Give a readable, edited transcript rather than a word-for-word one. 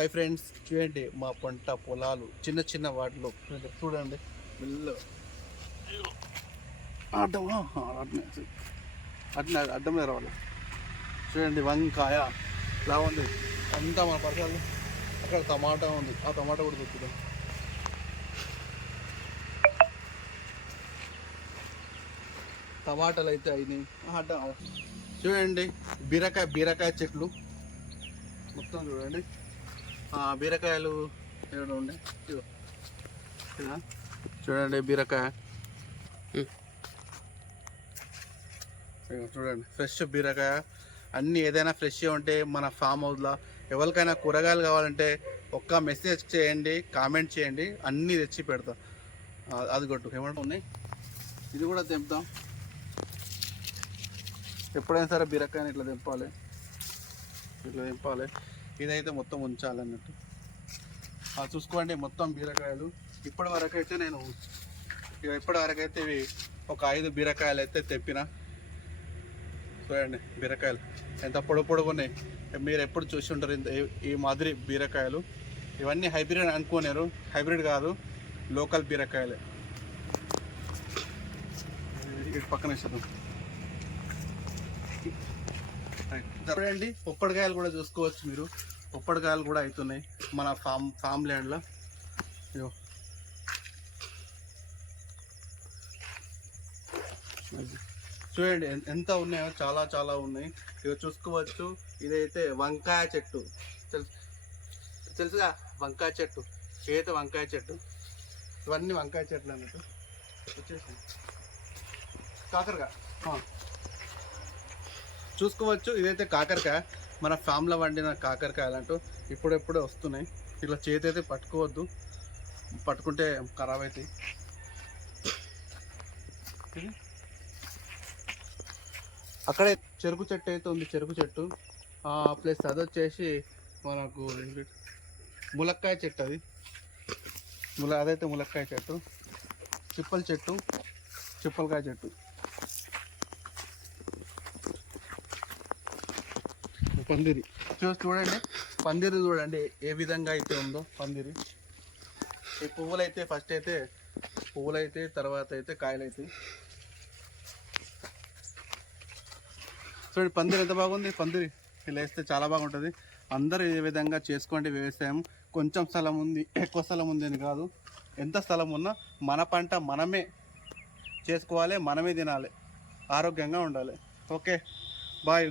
Hi friends, చూడండి మా పంట పొలాలు చిన్న చిన్న వాటిలో చూడండి మెల్ల అడ్డం మీద రావాలి. చూడండి వంకాయ ఇలా ఉంది అంతా మన పర్సాలు. అక్కడ టమాటా ఉంది, ఆ టమాటా కూడా దొరుకుతుంది. టమాటాలు అయితే అయినాయి. చూడండి బీరకాయ చెట్లు మొత్తం చూడండి. బీరకాయలు ఏమైనా ఉండే చూడండి. బీరకాయ చూడండి, ఫ్రెష్ బీరకాయ. అన్నీ ఏదైనా ఫ్రెష్ ఉంటే మన ఫామ్ హౌస్లో ఎవరికైనా కూరగాయలు కావాలంటే ఒక్క మెసేజ్ చేయండి, కామెంట్ చేయండి, అన్నీ తెచ్చి పెడతాం. అది కొట్టు ఏమంటా ఉన్నాయి. ఇది కూడా తెంపుతాం. ఎప్పుడైనా సరే బీరకాయని ఇట్లా తెంపాలి. ఇదైతే మొత్తం ఉంచాలన్నట్టు. చూసుకోండి మొత్తం బీరకాయలు. ఇప్పటి వరకు అయితే ఇవి ఒక 5 బీరకాయలు అయితే తెప్పిన. చూడండి బీరకాయలు ఎంత పొడుగు ఉన్నాయి. మీరు ఎప్పుడు చూసి ఉంటారు ఈ మాదిరి బీరకాయలు. ఇవన్నీ హైబ్రిడ్ అనుకోలేరు, హైబ్రిడ్ కాదు, లోకల్ బీరకాయలే. ఇటు పక్కన ఇస్తాం. చూడండి పొప్పడికాయలు కూడా చూసుకోవచ్చు మీరు. పొప్పడికాయలు కూడా అవుతున్నాయి మన ఫామ్ ల్యాండ్లో. చూడండి ఎంత ఉన్నాయో, చాలా చాలా ఉన్నాయి. ఇవి చూసుకోవచ్చు. ఇదైతే వంకాయ చెట్టు, తెలుసుగా వంకాయ చెట్టు, చేతి వంకాయ చెట్టు. ఇవన్నీ వంకాయ చెట్లు అన్నట్టు. వచ్చేసి కాకరకాయ చూసుకోవచ్చు. ఇదైతే కాకరకాయ, మన ఫామ్లో వండిన కాకరకాయలు అంటూ ఇప్పుడెప్పుడే వస్తున్నాయి. ఇట్లా చేతి అయితే పట్టుకోవద్దు, పట్టుకుంటే ఖరాబ్ అవుతాయి. అక్కడే చెరుకు చెట్టు అయితే ఉంది, చెరుకు చెట్టు. ప్లస్ అది వచ్చేసి మనకు ములక్కాయ చెట్టు. అదైతే ములక్కాయ చెట్టు. చిప్పలకాయ చెట్టు. పందిరి చూడండి. పందిరి చూడండి ఏ విధంగా అయితే ఉందో పందిరి. ఈ పువ్వులైతే ఫస్ట్ అయితే పువ్వులైతే, తర్వాత అయితే కాయలు అవుతాయి. చూడండి పందిరి ఎంత బాగుంది. పందిరి ఇలా వేస్తే చాలా బాగుంటుంది. అందరూ ఈ విధంగా చేసుకోండి వ్యవసాయం. కొంచెం స్థలం ఉంది, ఎక్కువ స్థలం ఉంది అని కాదు. ఎంత స్థలం ఉన్నా మన పంట మనమే చేసుకోవాలి, మనమే తినాలి, ఆరోగ్యంగా ఉండాలి. Okay bye.